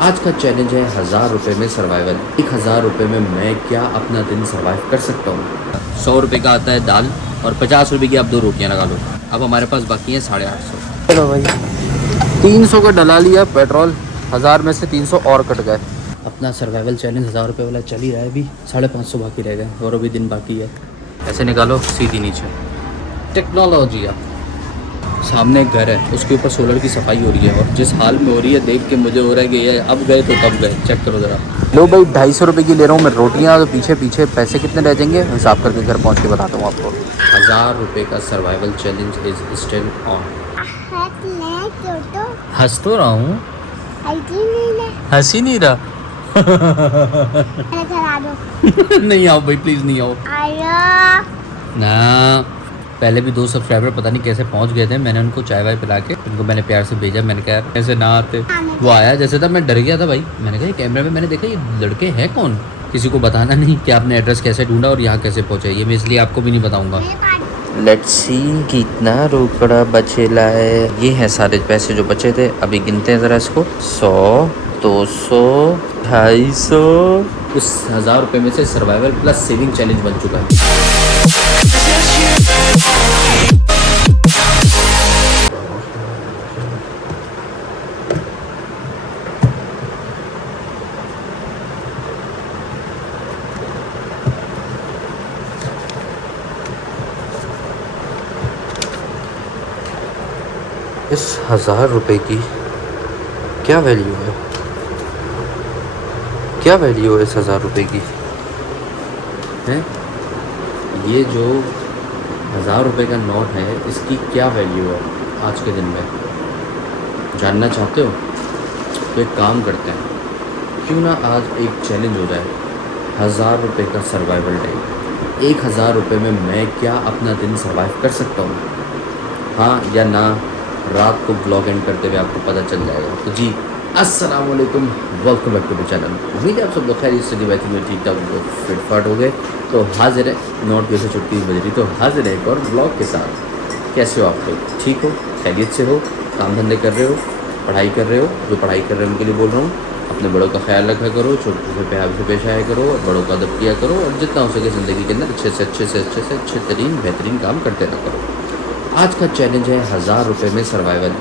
आज का चैलेंज है 1000 रुपये में सर्वाइवल। 1000 रुपये में मैं क्या अपना दिन सर्वाइव कर सकता हूँ। 100 रुपये का आता है दाल और 50 रुपये की आप 2 रोटियाँ लगा लो। अब हमारे पास बाकी है 850। चलो भाई 300 का डला लिया पेट्रोल, 1000 में से 300 और कट गए। अपना सर्वाइवल चैलेंज 1000 रुपये वाला चल ही रहा है। अभी 550 बाकी रह गए और अभी दिन बाकी है। ऐसे निकालो सीधी नीचे। टेक्नोलॉजी अब सामने एक घर है, उसके ऊपर सोलर की सफाई हो रही है और जिस हाल में हो रही है देख के मुझे हो रहा है कि ये अब गए तो तब गए। चेक करो ज़रा। लो भाई 250 रुपये की ले रहा हूँ मैं रोटियाँ, तो पीछे पीछे पैसे कितने रह जाएंगे हिसाब करके घर पहुँच के बताता हूँ आपको। 1000 रुपये का survival challenge is still on. हंस तो रहा हूँ, हंसी नहीं रहा। नहीं आओ भाई प्लीज़ नहीं आओ ना। पहले भी 2 सब्सक्राइबर पता नहीं कैसे पहुंच गए थे, मैंने उनको चाय वाय पिला के उनको मैंने प्यार से भेजा। मैंने कहा यार ऐसे ना आते। वो आया जैसे था मैं डर गया था भाई। मैंने कहा ये कैमरे में मैंने देखा ये लड़के हैं कौन। किसी को बताना नहीं कि आपने एड्रेस कैसे ढूंढा और यहाँ कैसे पहुँचे, ये मैं इसलिए आपको भी नहीं बताऊँगा। लेट्स सी कितना रोकड़ा बचेला है। ये है सारे पैसे जो बचे थे। अभी गिनते हैं ज़रा इसको। 100, 200, 250। उस 1000 रुपये में से सर्वाइवल प्लस सेविंग चैलेंज बन चुका है। इस 1000 रुपये की क्या वैल्यू है, क्या वैल्यू है इस 1000 रुपये की है। ये जो 1000 रुपये का नोट है इसकी क्या वैल्यू है आज के दिन में, जानना चाहते हो तो एक काम करते हैं, क्यों ना आज एक चैलेंज हो जाए। 1000 रुपये का सर्वाइवल डे। 1000 रुपये में मैं क्या अपना दिन सर्वाइव कर सकता हूँ, हाँ या ना। रात को ब्लॉग एंड करते हुए आपको पता चल जाएगा। तो जी अस्सलाम वालेकुम, welcome back to the channel. उम्मीद है आप सब लोग खैरियत से बैठे हुए ठीक ठाक फिट फाट हो गए। तो हाजिर है नोट जैसे छुट्टी बज रही, तो हाजिर है एक और ब्लॉग के साथ। कैसे हो आप लोग, ठीक हो, खैरियत से हो, काम धंधे कर रहे हो, पढ़ाई कर रहे हो। जो पढ़ाई कर रहे हो उनके लिए बोल रहा हूँ, अपने बड़ों का ख्याल रखा करो, छोटे से प्यार से पेश आया करो और बड़ों का अदब किया करो और जितना हो सके ज़िंदगी के अंदर अच्छे तरीन बेहतरीन काम करते रहा करो। आज का चैलेंज है 1000 रुपये में सर्वाइवल।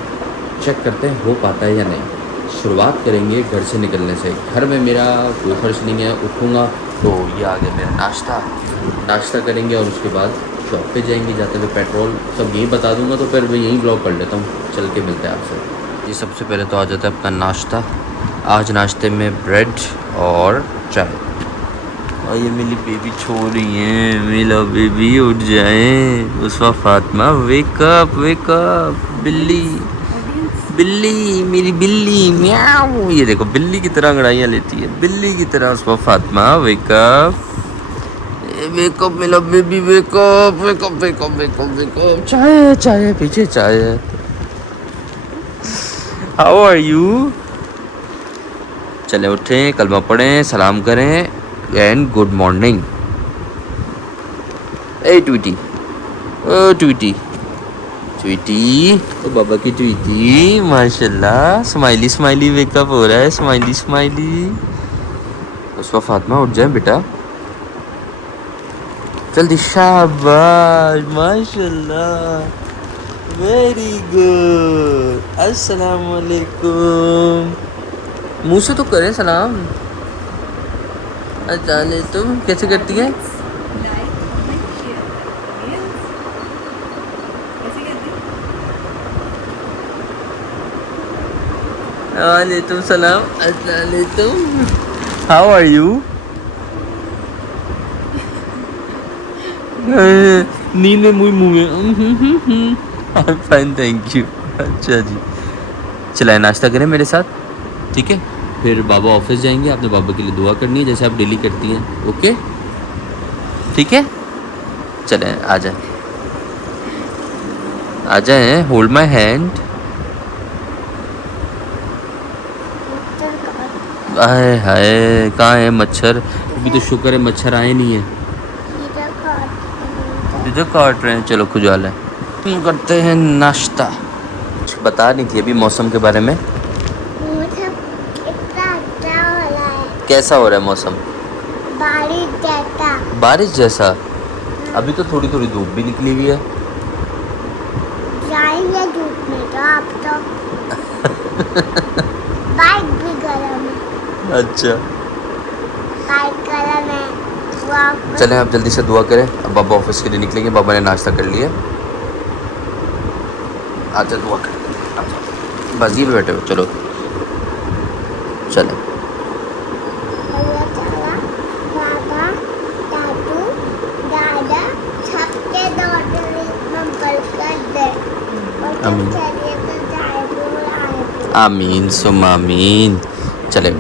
चेक करते हैं हो पाता है या नहीं। शुरुआत करेंगे घर से निकलने से। घर में मेरा कोई खर्च नहीं है, उठूँगा तो ये आ गया मेरा नाश्ता करेंगे और उसके बाद शॉप पे जाएंगे। जाते हुए पेट्रोल सब यहीं बता दूंगा, तो फिर मैं यहीं ब्लॉग कर लेता हूँ। चल के मिलते हैं आपसे। ये सबसे पहले तो आ जाता है अपना नाश्ता। आज नाश्ते में ब्रेड और चाय। और ये मेरी बेबी छो रही है, मेरा बेबी उठ जाए। उसवा फातिमा वेकअप बिल्ली बिल्ली मेरी बिल्ली म्याऊ। ये देखो बिल्ली की तरह अंगड़ाइयाँ लेती है, बिल्ली की तरह। उसवा फातिमा वेकअप मेरा बेबी वेकअप। चाय पीछे चाय। How are you. चले उठें, कलमा पढ़ें, सलाम करें एंड गुड मॉर्निंग। ए ट्वीटी, ओ ट्वीटी ओ बाबा की ट्वीटी, माशाल्लाह स्माइली वेकअप हो रहा है। स्माइली। उसका फातिमा उठ जाए बेटा जल्दी। शाबाश माशाल्लाह, वेरी गुड। अस्सलाम वालेकुम। मुँह से तो करें सलाम। अच्छा तुम कैसे करती है। वालेकुम सलाम। अस्सलाम। How are you. नींद में मुँह में। Fine thank you. अच्छा जी, चलाए नाश्ता करें मेरे साथ, ठीक है। फिर बाबा ऑफिस जाएंगे, आपने बाबा के लिए दुआ करनी है जैसे आप डेली करती हैं, ओके ठीक है। चलें आ जाए होल्ड माई हैंड। हाय हाय कहाँ है मच्छर। अभी तो शुक्र है मच्छर आए नहीं है। इधर काट रहे हैं। चलो खुजवाल है, करते हैं नाश्ता। कुछ बता नहीं थी अभी मौसम के बारे में। कैसा हो रहा है मौसम? बारिश जैसा। बारिश जैसा। अभी तो थोड़ी थोड़ी धूप भी निकली हुई है। जाएंगे धूप में तो आप तो बाइक भी गर्म है। अच्छा बाइक गर्म है। चलें आप जल्दी से दुआ करें। अब बाबा ऑफिस के लिए निकलेंगे। बाबा ने नाश्ता कर लिया। आजा दुआ करें। बस ये बैठे हो, चलो चलें। भैया चला, बाबा, दादू, दादा सबके दौड़े नंबर कर दे। और जब आमीन चलिए तो जाएंगे और आएंगे। आमीन सुम आमीन। चलें,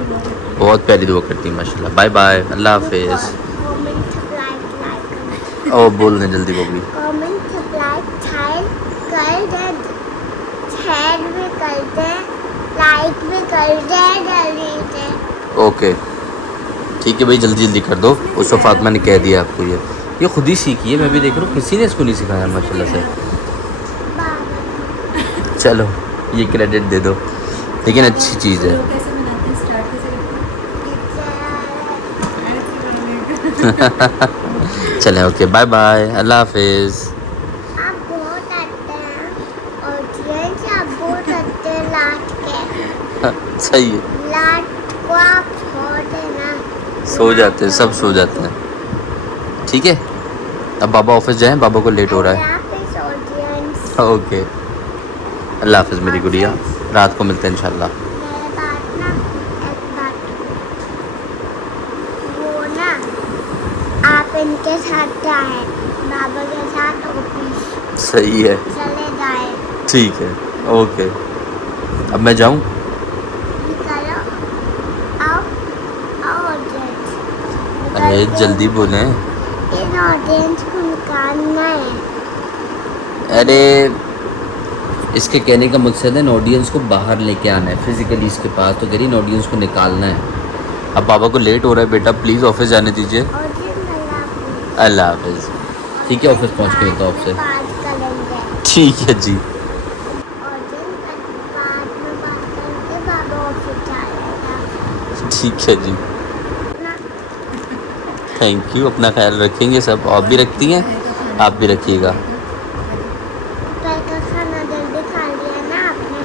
बहुत प्यारी दुआ करती हैं माशाल्लाह। बाय बाय, अल्लाह हाफिज़। कमेंट सब्सक्राइब लाइक ओ बोल दें जल्दी वो भी। कमेंट सब्सक्राइब शेयर कर दे, शेयर भी कर दे, लाइक भी कर दे जल्दी से। ओके ठीक है भाई, जल्दी जल्दी कर दो। उसको फातिमा ने कह दिया आपको। ये खुद ही सीखी है, मैं भी देख रहा हूँ, किसी ने इसको नहीं सिखाया माशाल्लाह से। बाबा चलो ये क्रेडिट दे दो, लेकिन अच्छी चीज़ है। चलें, ओके बाय बाय, अल्लाह हाफिज़। आप बहुत आते हैं ऑडियंस, आप बहुत आते हैं लाट के। सही है, लाट को आप छोड़ देना। सो जाते हैं, सब सो जाते हैं। ठीक है, अब बाबा ऑफिस जाएं, बाबा को लेट हो रहा है। ऑडियंस ओके अल्लाह हाफिज़ मेरी गुड़िया, रात को मिलते हैं इंशाल्लाह। मेरे बात ना, एक बात वो ना, आप इनके साथ जाए, बाबा के साथ ऑफिस सही है, चले जाए। ठीक है, ओके। अब मैं जाऊं? निकलो, आओ आओ ऑडियंस। अरे जल्दी बोलें। इन ऑडियंस को निकालना है। अरे इसके कहने का मकसद है इन ऑडियंस को बाहर लेके आना है फिजिकली इसके पास, तो कह रही इन ऑडियंस को निकालना है। अब बाबा को लेट हो रहा है बेटा, प्लीज़ ऑफिस जाने दीजिए। ऑडियंस अल्लाह हाफिज़। ठीक है, ऑफिस पहुंच के मिलता हूं आपसे। बात करेंगे। ठीक है जी। ऑडियंस बाद में बात करेंगे, बाबा ऑफिस जाएगा ठीक है जी, ना। Thank you. अपना ख्याल रखेंगे सब, आप भी रखती हैं, आप भी रखिएगा। दोपहर का खाना जल्दी खा लिया ना आपने?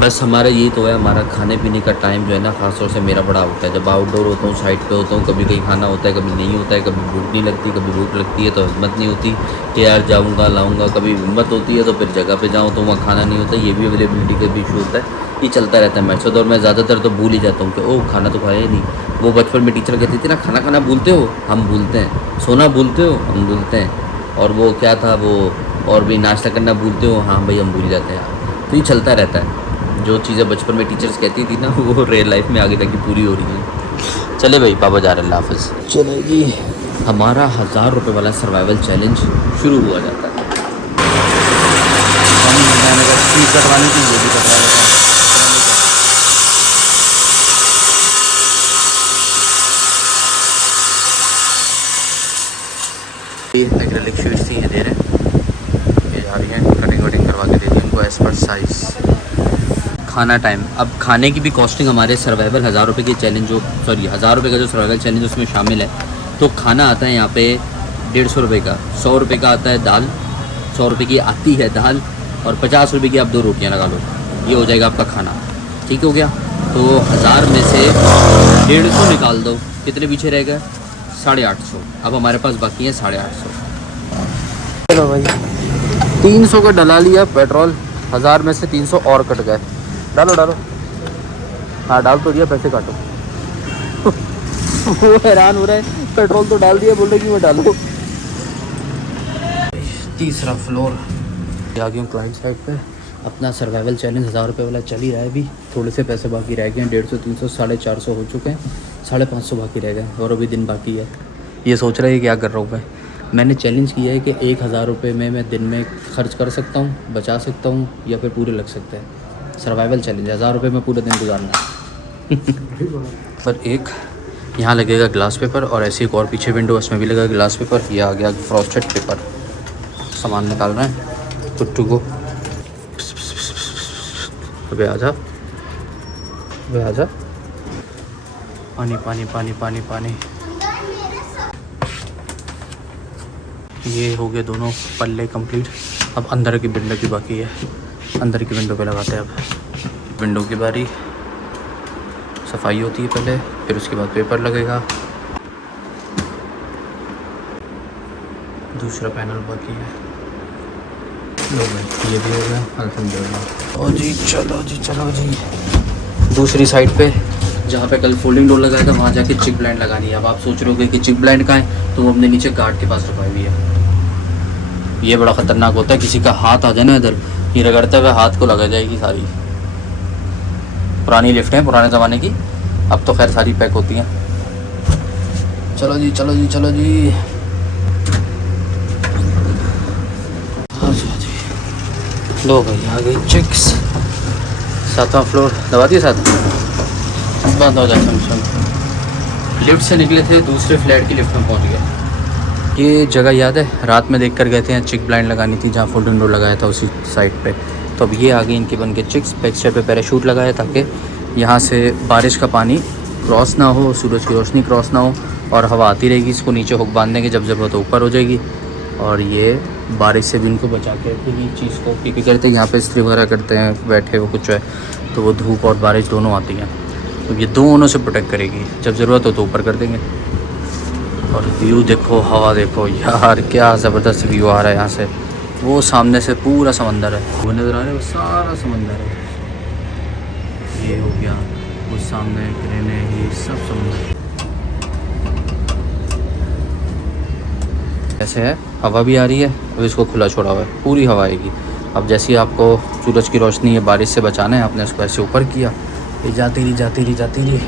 बस हमारा यही तो है, हमारा खाने पीने का टाइम जो है ना, ख़ासतौर से मेरा बड़ा होता है। जब आउटडोर होता हूँ, साइड पे होता हूँ, कभी कहीं खाना होता है, कभी नहीं होता है, कभी भूख नहीं लगती, कभी भूख लगती है तो हिम्मत नहीं होती कि यार जाऊँगा लाऊँगा, कभी हिम्मत होती है तो फिर जगह पे जाऊँ तो वहाँ खाना नहीं होता। ये भी अवेलेबिलिटी का भी इशू होता है, ये चलता रहता है मैसेज। और मैं ज़्यादातर तो भूल ही जाता हूँ कि ओह खाना तो खाया ही नहीं। वो बचपन में टीचर कहती थी ना, खाना खाना भूलते हो, हम भूलते हैं। सोना भूलते हो, हम भूलते हैं। और वो क्या था वो, और भी नाश्ता करना भूलते हो, हाँ भाई हम भूल जाते हैं। तो ये चलता रहता है। जो चीज़ें बचपन में टीचर्स कहती थी ना, वो रियल लाइफ में आगे तक की पूरी हो रही हैं। चले भाई, बाबा जा रहे हैं, अल्लाह हाफिज़। चले जी, हमारा 1000 रुपये वाला सर्वाइवल चैलेंज शुरू हुआ जाता है। कटवाने की ये भी करवा लेते हैं। एक्रेलिक शीट्स थी, ये दे रहे हैं, ये जा रही हैं, कटिंग वटिंग करवा के दे दी उनको एज़ पर साइज़। खाना टाइम। अब खाने की भी कॉस्टिंग हमारे सर्वाइवल 1000 रुपये के चैलेंज जो 1000 रुपये का जो सर्वाइवल चैलेंज उसमें शामिल है। तो खाना आता है यहाँ पे 150 रुपये का, 100 रुपये का आता है दाल, 100 रुपये की आती है दाल, और 50 रुपये की आप 2 रोटियाँ लगा लो, ये हो जाएगा आपका खाना। ठीक हो गया। तो 1000 में से 150 निकाल दो, कितने पीछे रह गए? 850। अब हमारे पास बाकी है 850। चलो भाई, 300 का डला लिया पेट्रोल, 1000 में से 300 और कट गए। डालो डालो, हाँ डाल तो दिया, पैसे काटो। वो हैरान हो रहा है, पेट्रोल तो डाल दिया, बोल रहे कि मैं डालो। तीसरा फ्लोर, आ गया हूँ क्लाइंट साइड पे। अपना सर्वाइवल चैलेंज 1000 रुपये वाला चल ही रहा है अभी। थोड़े से पैसे बाकी रह गए हैं, 150, 300, 450 हो चुके हैं, 550 बाकी रह गए और अभी दिन बाकी है। ये सोच रहा है क्या कर रहा हूँ मैं। मैंने चैलेंज किया है कि 1000 रुपये में मैं दिन में खर्च कर सकता हूँ, बचा सकता हूँ, या फिर पूरे लग सकते हैं। सर्वाइवल चैलेंज 1000 रुपये में पूरे दिन गुजारना है। पर एक यहाँ लगेगा ग्लास पेपर, और ऐसे एक और पीछे विंडो, उसमें भी लगेगा ग्लास पेपर। ये आ गया फ्रॉस्टेड पेपर। सामान निकाल रहे हैं, टुट्टू को। अबे आजा, अबे आजा। पानी पानी पानी पानी पानी। ये हो गए दोनों पल्ले कंप्लीट। अब अंदर की विंडो की बाकी है, अंदर की विंडो पे लगाते हैं। अब विंडो की बारी, सफाई होती है पहले, फिर उसके बाद पेपर लगेगा। दूसरा पैनल बाकी है। लो भाई ये भी हो गया अल्हम्दुलिल्लाह। ओ जी चलो जी, चलो जी। दूसरी साइड पे जहाँ पे कल फोल्डिंग डोर लगाया था वहाँ जाके चिक ब्लाइंड लगानी है। अब आप सोच रहे होगे कि चिक ब्लाइंड कहाँ है, तो वो अपने नीचे गार्ड के पास रखवाई हुई है। ये बड़ा ख़तरनाक होता है, किसी का हाथ आ जाए ना इधर, ये रगड़ते हुए हाथ को लगा जाएगी सारी। पुरानी लिफ्ट है पुराने ज़माने की, अब तो खैर सारी पैक होती हैं। चलो जी चलो जी चलो जी। लो भाई आ गई चिक्स। 7वां फ्लोर दबा दिया, 7 बंद हो जाए। लिफ्ट से निकले थे, दूसरे फ्लैट की लिफ्ट में पहुंच गए। ये जगह याद है, रात में देख कर गए थे, चिक ब्लाइंड लगानी थी जहाँ फोल्डिंग डोर लगाया था उसी साइड पे। तो अब ये आ गई इनकी बन के चिक्स। बैक साइड पे पैराशूट लगाया ताकि यहाँ से बारिश का पानी क्रॉस ना हो, सूरज की रोशनी क्रॉस ना हो, और हवा आती रहेगी। इसको नीचे हुक बांध देंगे, जब ज़रूरत हो ऊपर हो जाएगी। और ये बारिश से भी इनको बचा के रखेगी चीज़ को। क्योंकि करते हैं यहाँ पे इस्त्री वगैरह करते हैं, बैठे हो कुछ है, तो वो धूप और बारिश दोनों आती हैं, तो ये दोनों से प्रोटेक्ट करेगी। जब ज़रूरत हो तो ऊपर कर देंगे। और व्यू देखो, हवा देखो यार, क्या ज़बरदस्त व्यू आ रहा है यहाँ से। वो सामने से पूरा समंदर है, वो नज़र आ रहा है, वो सारा समंदर है। ये हो गया, वो सामने क्रेने, ये सब समंदर। ऐसे है, हवा भी आ रही है। अब इसको खुला छोड़ा हुआ है, पूरी हवा आएगी। अब जैसे ही आपको सूरज की रोशनी या बारिश से बचाना है, आपने इसको ऐसे ऊपर किया, ये जाती रही जाती रही जाती रही,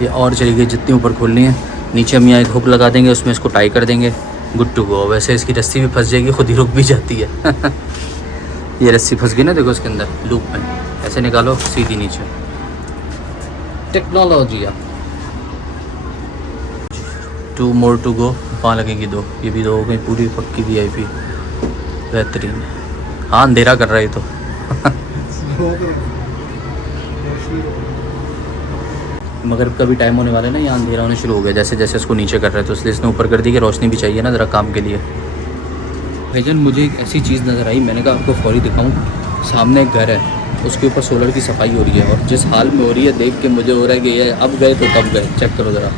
ये और चली गई जितनी ऊपर खोलनी है। नीचे हम यहाँ एक हुक लगा देंगे, उसमें इसको टाई कर देंगे, गुड टू गो। वैसे इसकी रस्सी भी फंस जाएगी, खुद ही रुक भी जाती है। ये रस्सी फंस गई ना, देखो इसके अंदर लूप में, ऐसे निकालो सीधी नीचे। टेक्नोलॉजी। 2 more टू गो, वहाँ लगेंगी 2, ये भी 2 हो गई, पूरी पक्की VIP बेहतरीन। हाँ अंधेरा कर रहा है तो। मगरिब का भी टाइम होने वाला है ना, यहाँ अंधेरा होने शुरू हो गया जैसे जैसे उसको नीचे कर रहे हैं, तो इसलिए इसने ऊपर कर दी कि रोशनी भी चाहिए ना ज़रा काम के लिए। भाईजान मुझे एक ऐसी चीज़ नज़र आई, मैंने कहा आपको फौरी दिखाऊं। सामने एक घर है, उसके ऊपर सोलर की सफाई हो रही है, और जिस हाल में हो रही है देख के मुझे हो रहा है कि ये अब गए तो तब गए। चेक करो ज़रा,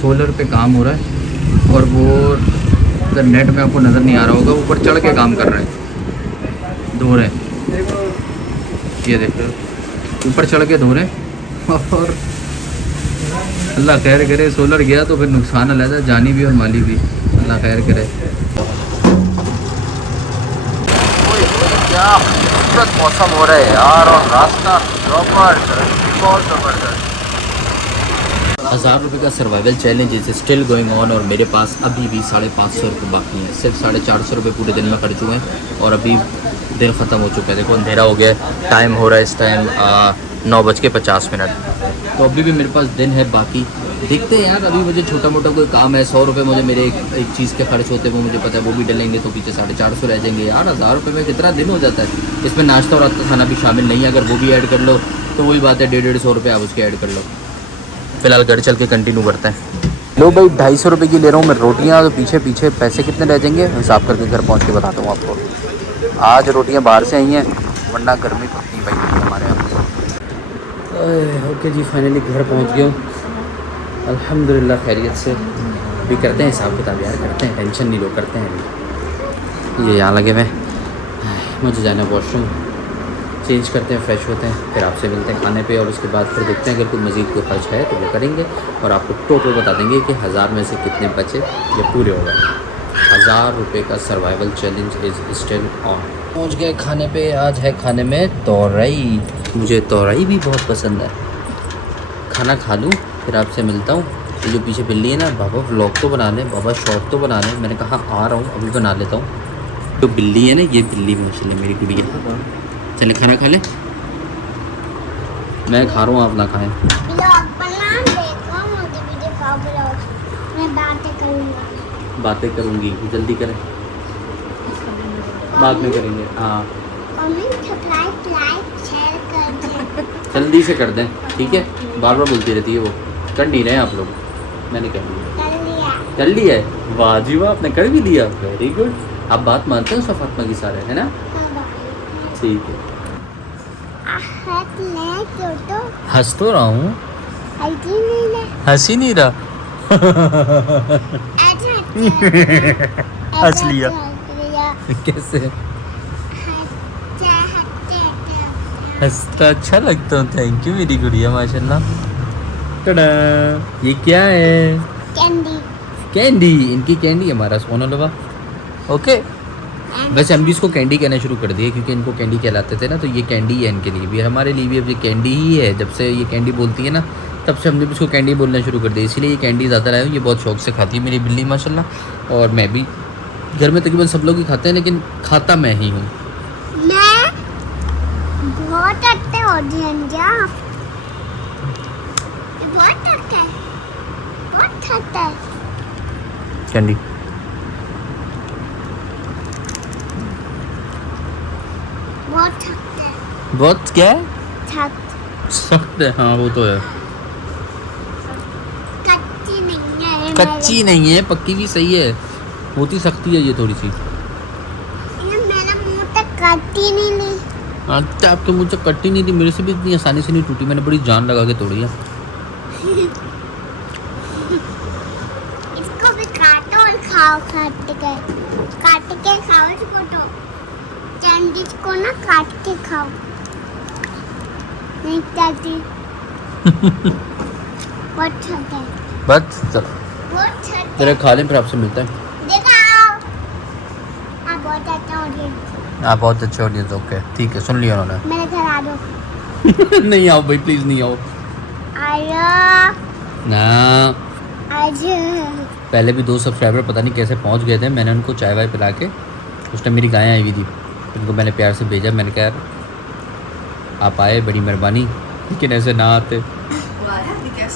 सोलर पे काम हो रहा है, और वो अगर नेट में आपको नज़र नहीं आ रहा होगा, ऊपर चढ़ के काम कर रहे हैं, धो रहे हैं। ये देख रहे हो, ऊपर चढ़ के धो रहे हैं। और अल्लाह खैर करे, सोलर गया तो फिर नुकसान अलग, जानी भी और माली भी। अल्लाह खैर करे। क्या खूबसूरत मौसम हो रहा है यार, और रास्ता बहुत ज़बरदस्त। 1000 रुपये का survival challenge is still going on, और मेरे पास अभी भी 550 रुपये बाकी हैं। सिर्फ 450 रुपये पूरे दिन में खर्च हुए हैं, और अभी दिन ख़त्म हो चुका है। देखो अंधेरा हो गया है, टाइम हो रहा है इस टाइम 9:50। तो अभी भी मेरे पास दिन है बाकी। देखते हैं यार, अभी मुझे छोटा मोटा कोई काम है, 100 रुपये मुझे मेरे एक चीज़ के खर्च होते हैं, वो मुझे पता है, वो भी डलेंगे तो पीछे 450 रह जाएंगे। यार 1000 रुपये में कितना दिन हो जाता है। इसमें नाश्ता और रात का खाना भी शामिल नहीं है, अगर वो भी ऐड कर लो तो वही बात है, 150-150 रुपये आप उसके ऐड कर लो। फ़िलहाल घर चल के कंटिन्यू करते हैं। लो भाई 250 रुपये की ले रहा हूँ मैं रोटियाँ, तो पीछे पीछे पैसे कितने रह जाएंगे हिसाब करके घर पहुँच के बताता हूँ आपको। आज रोटियाँ बाहर से आई हैं, वरना गर्मी पड़ती भाई हमारे यहाँ। ओके जी, फाइनली घर पहुँच गया हूँ अल्हम्दुलिल्लाह खैरियत से। भी करते हैं हिसाब किताब यार, करते हैं, टेंशन नहीं लो, करते हैं। ये यहाँ लगे हुए, मुझे जाना वॉशरूम, चेंज करते हैं, फ्रेश होते हैं, फिर आपसे मिलते हैं खाने पे, और उसके बाद फिर देखते हैं अगर कोई मज़ीद कोई खर्च है तो वो करेंगे, और आपको टोटल बता देंगे कि 1000 में से कितने बचे या पूरे हो गए। 1000 रुपये का survival challenge is still on. पहुँच गए खाने पे। आज है खाने में तोरई, मुझे तोरई भी बहुत पसंद है। खाना खा लूँ फिर आपसे मिलता हूँ। ये जो पीछे बिल्ली है ना, बाबा व्लॉग तो बना लें, बाबा शॉर्ट तो बना लें। मैंने कहा आ रहा हूँ, अभी बना लेता हूँ। तो बिल्ली है ना, ये बिल्ली मुझे मेरी गुड़िया। चले खाना खा ले, मैं खा रहा हूँ, आप ना खाएं। बातें करूँगी, जल्दी करें, बाद में करेंगे। हाँ जल्दी से कर दें, ठीक है, बार बार बोलती रहती है वो। कर नहीं रहे हैं आप लोग, मैंने कर लिया। कर लिया। कर लिया है, वाह जी वाह, आपने कर भी लिया, वेरी गुड। आप बात मानते हो सफात्मा की सारे, है ना? ठीक है। हाथ ले तो हंस तो रहा हूँ, हल्की नहीं ले। हंस ही नहीं रहा। ऐसे हंस लिया। लिया। कैसे? हंसते हंसते हंसता अच्छा लगता हूँ, थैंक यू मेरी गुड़िया, माशाल्लाह। टडा, ये क्या है? कैंडी। कैंडी, इनकी कैंडी, हमारा सोना लवा। ओके, वैसे हम भी इसको कैंडी कहना शुरू कर दिए क्योंकि इनको कैंडी कहलाते थे ना, तो ये कैंडी है इनके लिए भी, हमारे लिए भी अब ये कैंडी ही है। जब से ये कैंडी बोलती है ना, तब से हमने भी इसको कैंडी बोलना शुरू कर दिया, इसीलिए ये कैंडी ज़्यादा लाया हूँ। ये बहुत शौक से खाती है मेरी बिल्ली माशाल्लाह, और मैं भी। घर में तकरीबन सब लोग ही खाते हैं, लेकिन खाता मैं ही हूँ। मैं बहुत अच्छे ऑडियंस जा, बहुत अच्छे, बहुत अच्छे। कैंडी बहुत अच्छे। बहुत क्या है? छत सख्त है, हाँ वो तो है। कच्ची नहीं है। कच्ची नहीं है, पक्की भी सही है, होती सख्ती है ये थोड़ी सी। ये मेरा मुंह तक कच्ची नहीं ली। अच्छा, आपके मुँह से कट्टी नहीं थी, मेरे से भी इतनी आसानी से नहीं टूटी, मैंने बड़ी जान लगा के तोड़ी है। इसको भी काटो और खाओ, काट के खाओ इसको तो। कैंडीज को ना काट के खाओ, नहीं चाहती। बहुत छोटे, बस चलो, बहुत छोटे। तेरे खा लें फिर आपसे मिलता है। दिखाओ। आप बहुत अच्छा ऑडियंस। आप बहुत अच्छे ऑडियंस, ओके ठीक है, सुन लिया उन्होंने। मेरे घर आ दो। नहीं आओ भाई, प्लीज़ नहीं आओ आयो ना। आज पहले भी 2 सब्सक्राइबर पता नहीं कैसे पहुंच गए थे, मैंने उनको चाय वाय पिला के, उस टाइम मेरी गायें आई हुई थी, उनको मैंने प्यार से भेजा, मैंने कहा यार आप आए, बड़ी मेहरबानी, लेकिन ऐसे ना आते।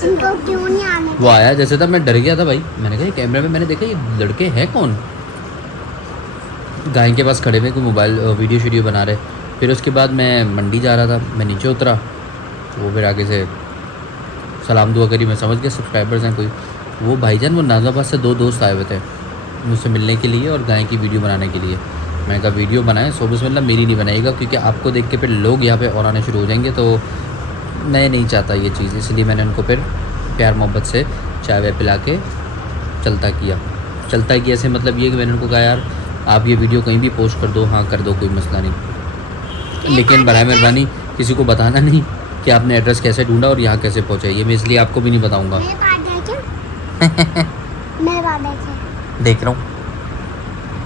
इनको क्यों नहीं आने? वो आया जैसे था, मैं डर गया था भाई, मैंने कहा ये कैमरे में मैंने देखा ये लड़के हैं कौन, गाय के पास खड़े हुए, कोई मोबाइल वीडियो शीडियो बना रहे। फिर उसके बाद मैं मंडी जा रहा था, मैं नीचे उतरा, वो फिर आगे से सलाम दुआ करी, मैं समझ गया सब्सक्राइबर्स हैं कोई। वो भाईजान वो नाज़ाबाद से 2 दोस्त आए हुए थे मुझसे मिलने के लिए और गाय की वीडियो बनाने के लिए। मैंने कहा वीडियो बनाएं, सो बिस्मिल्लाह, मेरी नहीं बनाइएगा क्योंकि आपको देख के फिर लोग यहाँ पे और आने शुरू हो जाएंगे, तो मैं नहीं चाहता ये चीज़, इसलिए मैंने उनको फिर प्यार मोहब्बत से चाय वाय पिला के चलता किया ऐसे मतलब ये कि मैंने उनको कहा यार आप ये वीडियो कहीं भी पोस्ट कर दो, हाँ कर दो, कोई मसला नहीं, लेकिन बराए मेहरबानी किसी को बताना नहीं कि आपने एड्रेस कैसे ढूंढा और यहाँ कैसे पहुँचा, ये मैं इसलिए आपको भी नहीं बताऊँगा। मेरे पास देखे, मेरे पास देखे। देख रहा हूँ।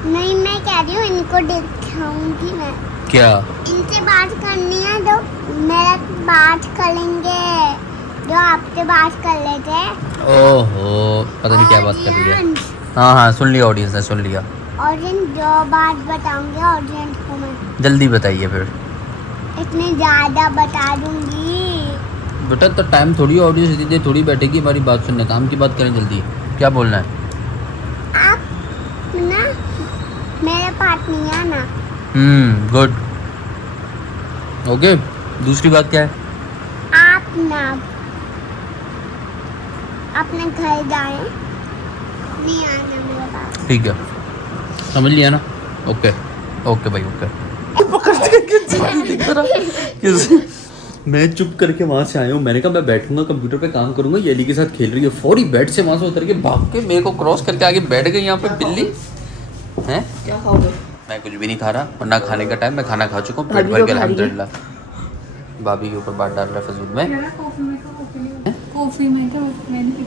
नहीं, मैं कह रही हूँ इनको दिखाऊंगी मैं। क्या? इनसे बात करनी है तो मेरा बात करेंगे, जो आपसे बात कर लेते हैं। ओहो, पता नहीं क्या बात कर रही है। हाँ सुन लिया, ऑडियंस ने सुन लिया। ऑडियंस जो बात बताऊंगे ऑडियंस को मैं, जल्दी बताइए फिर। इतनी ज़्यादा बता दूंगी। बेटा तो टाइम थोड़ी, ऑडियंस इतनी देर थोड़ी बैठेगी हमारी बात सुनने, काम की बात करें जल्दी, क्या बोलना है? आप ना मेरे पास नहीं आना। Good, okay. दूसरी बात क्या है? आप ना अपने घर जाएं, नहीं आना मेरे पास। ठीक है, समझ लिया ना? ओके ओके भाई, ओके। मैं चुप करके वहाँ से आया हूँ, मैंने कहा मैं बैठूंगा कंप्यूटर पे काम करूंगा, ये एली के साथ खेल रही है, फौरी बेड से वहाँ से उतर के भाग के मेरे को क्रॉस करके आगे बैठ गई यहाँ पे बिल्ली हैं। क्या खाओगे? मैं कुछ भी नहीं खा रहा, वरना खाने का टाइम, मैं खाना खा चुका हूँ पेट भर के अल्हम्दुलिल्लाह। भाभी के ऊपर बात डाल रहा है फजूल में। कॉफी में क्या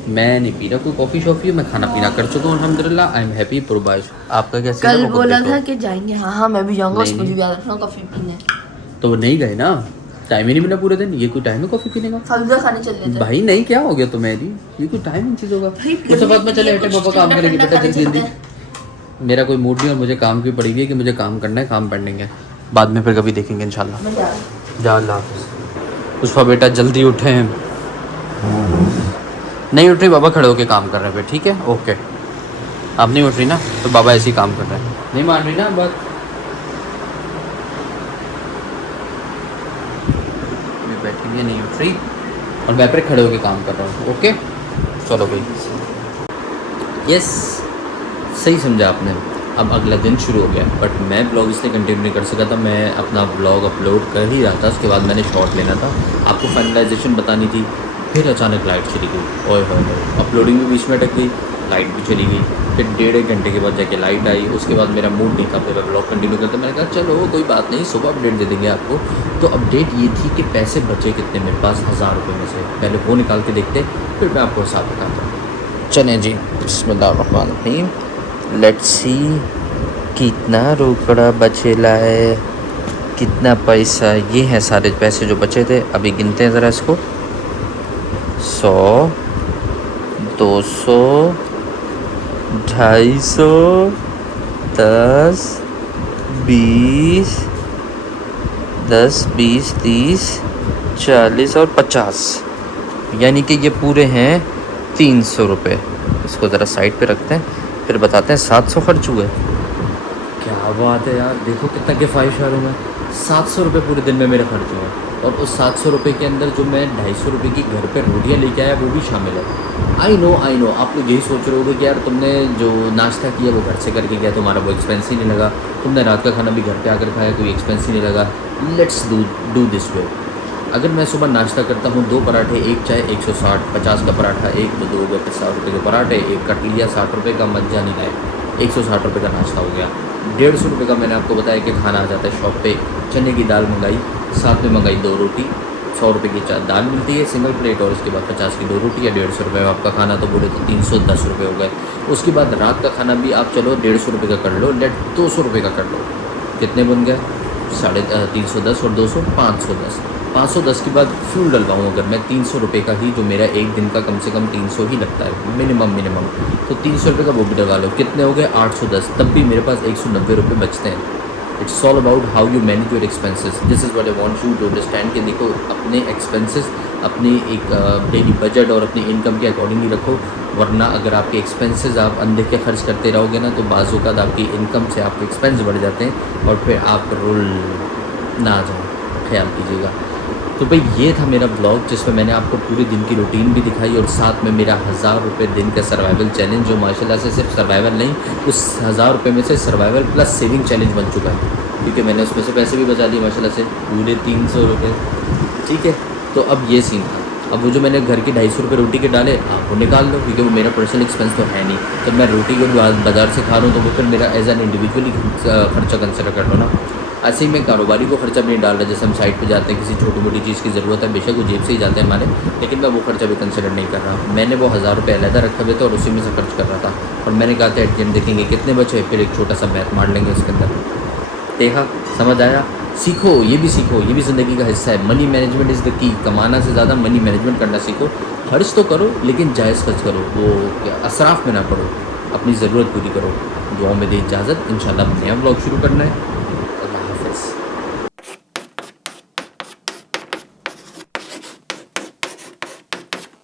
मैं नहीं पी रहा कोई कॉफ़ी शॉफ़ी, मैं खाना पीना कर चुका हूँ अल्हम्दुलिल्लाह। आई एम हैप्पी पुरबाइश। आपका कैसे? कल बोला था कि जाएंगे। हाँ मैं भी जाऊंगा, नहीं, उसको भी नहीं। याद रखना कॉफी पीने। तो वो नहीं गए ना, टाइम ही नहीं मिला पूरे दिन, ये कोई टाइम है कॉफ़ी पीने का? फालूदा खाने चल लेते हैं। भाई नहीं, क्या हो गया तुम्हें यदि, ये कोई टाइम इन चीज़ों का? उस बात में चले हटे, पापा काम करेंगे बेटा जल्दी जल्दी। मेरा कोई मूड नहीं और मुझे काम की पड़ी हुई है कि मुझे काम करना है, काम पेंडिंग है, बाद में फिर कभी देखेंगे इंशाल्लाह। मैं जा रहा हूँ। जा अल्लाह हाफ़िज़। पुष्पा बेटा जल्दी उठे हैं। नहीं उठ रही बाबा, खड़े होके काम कर रहे हैं फिर, ठीक है ओके। आप नहीं उठ रही ना, तो बाबा ऐसे ही काम कर रहे हैं, नहीं मान रही ना बात। मैं बैठी भी नहीं उठ रही और मैं फिर खड़े होके काम कर रहा हूँ, ओके। चलो भाई, यस, सही समझा आपने। अब अगला दिन शुरू हो गया, बट मैं ब्लॉग इसलिए कंटिन्यू नहीं कर सका था, मैं अपना ब्लॉग अपलोड कर ही रहा था, उसके बाद मैंने शॉर्ट लेना था, आपको फाइनलाइजेशन बतानी थी। फिर अचानक लाइट चली गई, ओए होए होए, अपलोडिंग भी बीच में अटक गई, लाइट भी चली गई। फिर 1.5 घंटे के बाद जाके लाइट आई, उसके बाद मेरा मूड नहीं था मेरा ब्लॉग कंटिन्यू करते। मैंने कहा चलो कोई बात नहीं, सुबह अपडेट दे देंगे आपको। तो अपडेट ये थी कि पैसे बचे कितने मेरे पास 1000 रुपये में से, पहले वो निकाल के देखते, फिर मैं आपको हिसाब बताता हूँ। चलें जी, बिस्मिल्लाहिर्रहमानिर्रहीम, लेट्स सी कितना रोकड़ा बचेला है, कितना पैसा। ये हैं सारे पैसे जो बचे थे, अभी गिनते हैं ज़रा इसको। 100, 200, 250, 10, 20, 30, 40 और 50, यानी कि ये पूरे हैं 300 रुपये। इसको ज़रा साइड पे रखते हैं, फिर बताते हैं 700 खर्च हुए। क्या बात है यार, देखो कितना किफ़ायत शहर हूँ मैं। 700 रुपये पूरे दिन में मेरा खर्च हुआ, और उस 700 रुपये के अंदर जो मैं 250 रुपये की घर पे रोटियाँ लेके आया वो भी शामिल है। आई नो आप लोग यही सोच रहे होगे कि यार तुमने जो नाश्ता किया वो घर से करके गया, तुम्हारा वो एक्सपेंस ही नहीं लगा, तुमने रात का खाना भी घर पे आकर खाया, कोई एक्सपेंस ही नहीं लगा। Let's do this way. अगर मैं सुबह नाश्ता करता हूँ 2 पराठे, 1 चाय, 160, 50 का पराठा, 1 तो 2 हो गए 50 रुपये के पराठे, 1 कट लिया 60 रुपये का, मज्जा नहीं लाए, 160 रुपये का नाश्ता हो गया। 150 रुपये का मैंने आपको बताया कि खाना आ जाता है शॉप पे। चने की दाल मंगाई, साथ में मंगाई 2 रोटी, 100 रुपये की दाल मिलती है सिंगल प्लेट, और उसके बाद 50 की 2 रोटी या 150 रुपये में आपका खाना, तो बोले तो 310 रुपये हो गए। उसके बाद रात का खाना भी आप चलो 150 रुपये का कर लो, 200 रुपये का कर लो, कितने बन गए? 310 और 200, 510। 510 के बाद फ्यूल डलवाऊँ अगर मैं 300 रुपये का ही, जो मेरा एक दिन का कम से कम 300 ही लगता है मिनिमम, तो 300 रुपये का वो भी डलवा लो, कितने हो गए? 810। तब भी मेरे पास 190 रुपये बचते हैं। It's all about how you manage your expenses. This is what I want you to understand कि देखो अपने एक्सपेंसेस अपनी एक डेली बजट और अपनी इनकम के अकॉर्डिंग ही रखो, वरना अगर आपके एक्सपेंसेस आप अनदेखे खर्च करते रहोगे ना, तो बाज़-औक़ात आपकी इनकम से आपके एक्सपेंस बढ़ जाते हैं और फिर आप रोल ना आ जाओ, ख्याल कीजिएगा। तो भाई ये था मेरा ब्लॉग, जिसमें मैंने आपको पूरे दिन की रूटीन भी दिखाई, और साथ में मेरा 1000 रुपये दिन का सर्वाइवल चैलेंज, जो माशाल्लाह से सिर्फ सर्वाइवल नहीं, उस 1000 रुपये में से सर्वाइवल प्लस सेविंग चैलेंज बन चुका है, क्योंकि मैंने उसमें से पैसे भी बचा लिए माशाल्लाह से, पूरे 300 रुपये। ठीक है, तो अब ये सीन था। अब वो जो मैंने घर के 250 रुपये रोटी के डाले, आप वो निकाल लो, क्योंकि वो मेरा पर्सनल एक्सपेंस तो है नहीं। जब मैं रोटी को बाज़ार से खा रहा हूँ, तो वो फिर मेरा एज एन इंडिविजुअली खर्चा कंसिडर कर लो ना। ऐसे ही मैं कारोबारी को खर्चा भी नहीं डाल रहा, जैसे हम साइट पे जाते हैं, किसी छोटी मोटी चीज़ की ज़रूरत है, बेशक वो जेब से ही जाते हैं हमारे, लेकिन मैं वो खर्चा भी कंसिडर नहीं कर रहा। मैंने वो 1000 रुपये अलहदा रखे हुए थे और उसी में से खर्च कर रहा था, और मैंने कहा था एटीएम देखेंगे कितने बचे, फिर एक छोटा सा मैथ मार लेंगे उसके अंदर। देखा, समझ आया? सीखो, ये भी सीखो, ये भी ज़िंदगी का हिस्सा है। Money management is the key. कमाना से ज़्यादा मनी मैनेजमेंट करना सीखो। खर्च तो करो, लेकिन जायज़ खर्च करो, वो क्या असराफ में ना पड़ो, अपनी ज़रूरत पूरी करो। दुआओं में दे इजाज़त, इंशाल्लाह नया ब्लॉग शुरू करना है।